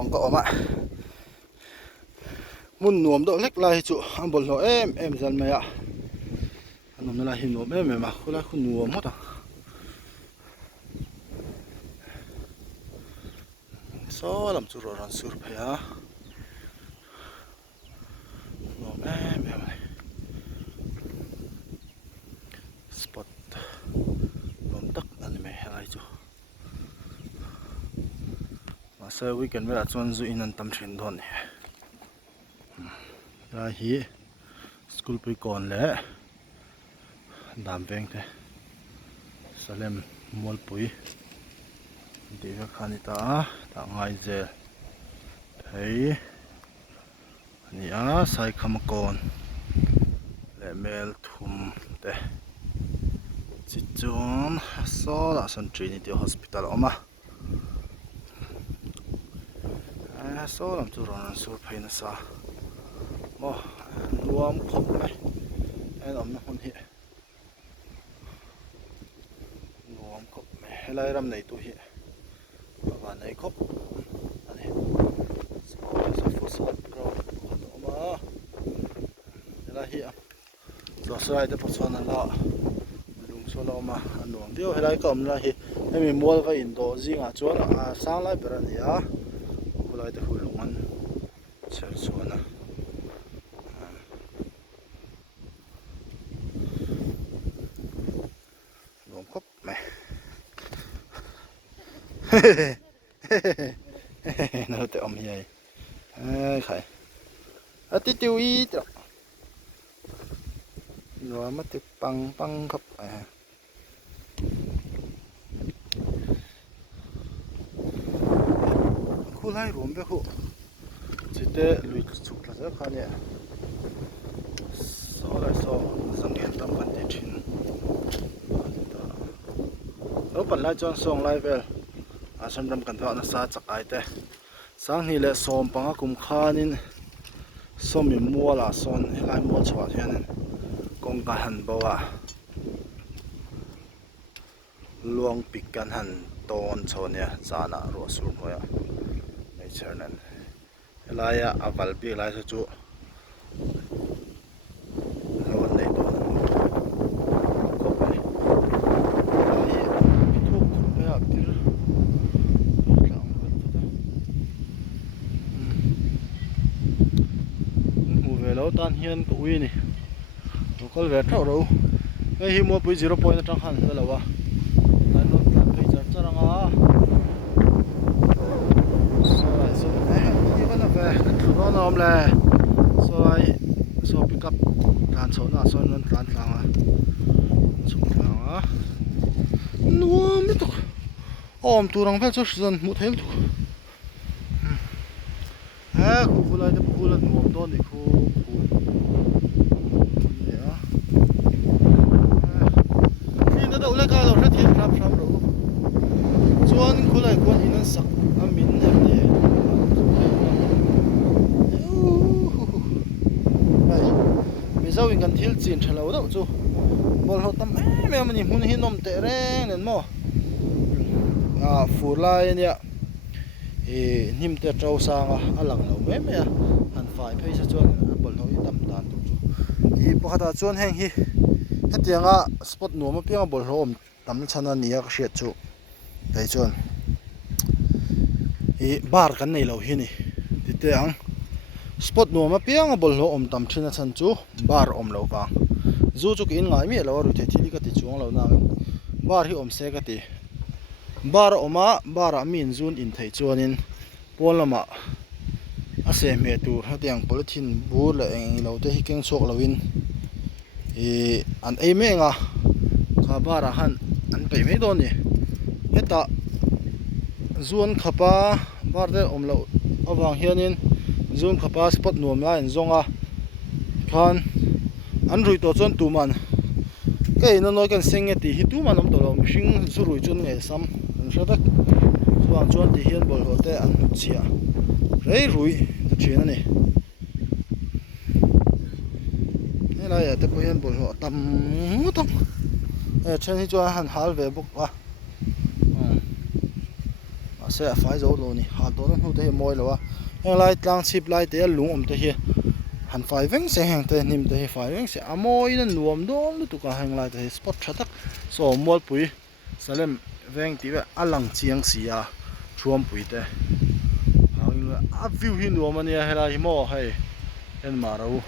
pang ko ma mun nuam do lek lai chu ambol lo em zan maya anom na hi nuam em ma khula khu nuam mo ta so lam chu ro ran sur phaya nuam em spot nuam tak an me hai chu ma sa weekend mera chon zu in an tam thin don ni ra hi school pui kon le dam veng te salem mol pui đi về khani ta ta ngai je thei ni a sai kham kon le mel thum te chi chon so la san trinity hospital oma a so lam chu ron sur phaina sa mo nuam khop mai en om na hun hi nuam khop mai helai ram nei tu hi và này khóc này sao phụ sót rồi mà là hiện rồi sai để phụ sót là lùng số lo mà anh nuông tiêu hay là cầm là hiện em mình mua cái in đồ gì ngã chuột à sáng lại bữa nay à hôm nay thì hồi lùng ăn chơi chuột à nuông khóc mày nó tự ông vậy khải à tí tiêu ý đó rồi mất tiêu băng khắp khu lai ruộng với khu chỉ để lùi chụp là rất khó nhẹ so lại so dần hiện tâm vấn đề chính nếu bản lại chọn song lại về san ram kan thọ na sa chak ai te sang hi le som panga kum khanin somi muala son helai mo chwa hian kong ka han bawa luang pik kan han ton chonia chana ro sur moya nature nan helaya aval bi lai sa chu lawan nei to ko pai ai thuk ya tir lâu tan hiền của uy này, có vẻ thấu đâu, cái hi mua bưởi 0.5 trăng hẳn rồi là wa, lại nó tan cái chợ chợ rằng à, rồi số này đi vào về, cái thủ đó nó là, rồi số pick up tan số nào số nó tan tăng à, số tăng à, nuông mấy tục, ôm tu rằng phải cho dân một hết tục, khu phụ lại thì khu là nuông đó thì khu đâu lại cả rồi rất thiệt rap rap rồi, chuan khu lại quân in sắc amin em nè, này bây giờ mình cần thiếu tiền trả lâu đâu chú, bol họ tâm em mình muốn hin nom tệ reng nên mo, à phụ lại nè, nim tệ trâu sang à lăng lâu mấy mấy à, hắn phải phải sa chuan bol họ tâm đàn chú, thì bao giờ chuan heng hi hết tiếng à spot nuông mà piang bol home tắm chân anh nhớ cái chuyện chú cái chuyện bar cái này lâu hi nè thì tiếng spot nuông mà piang bol home tắm chân chân chú bar lâu vàng dù chú cái ngay mi lâu rồi thì đi cái chuông lâu na bar hi xe cái thì bar bar amin zun in thấy chuan in pol lama a se me tur hết tiếng polythene bur là anh lâu thì keng sok lâu in an ei me nga kha bara han an pe me don ni heta zuan khapa bar de omlo awang hianin zuan khapa spot nuam la in zonga khan an rui to chon tu man cái nó nói kan senge ti hi tu man om to lo mihring zu rui chun nge sam an hra tak chuan chuan ti hian bol hote an hu chia rei rui ta thina ni này ở đây hiện bồn họ tầm tông trên thì cho hàn hal về bốc à sẽ phải dấu luôn nè hạt đó nó thấy mồi rồi anh lại tăng ship lại để lúng om thế hi hẳn phải veng sẽ hàng thế nim thế phải veng sẽ mồi nó nuông đó nó tụ cả hàng lại thế spot chặt tắc so mua bụi salem veng tí vậy alang chiang xia chuom bụi thế hàng là view hin nuông mà nè hay là himo hay en mà đâu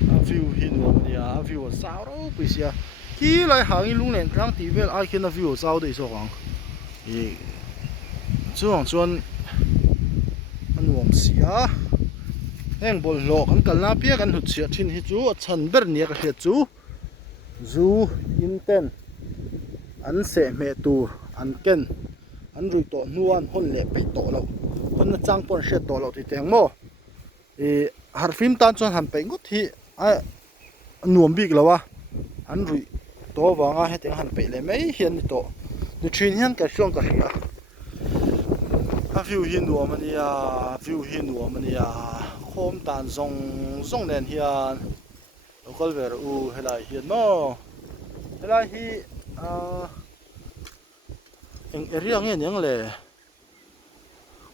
view hin nuông mà nè view sao đâu bụi xia khi lại hàng lúng lên tăng tí vậy ai khi nó view sao đấy số hàng chú hoàng chuan anh nuông xia heng bol lo kan kalna pia kan hut sia thin hi chu a chan ber nia ka he chu zu inten an se me tur an ken an rui to nuan hon le pe to lo hon na chang pon she to lo ti teng mo e har film tan chon han pe ngot hi a nuam bik lawa an rui to wanga he teng han pe le mai hian ni to ni thin hian ka syong ka hria a view hi nuam ania view hi nuam ania khom tan zong nen hian local ver u helai hian no helai hi eng area nge neng le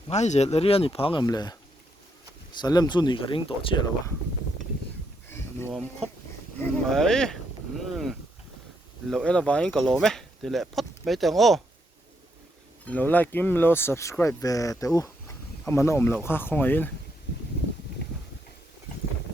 ngai zel area ni phangam le salem chu ni ka ring to che lawa nuam khop mai lo ela vain ka lo me ti le phot mai teng o lo like im lo subscribe ve te u amana om lo kha khong ai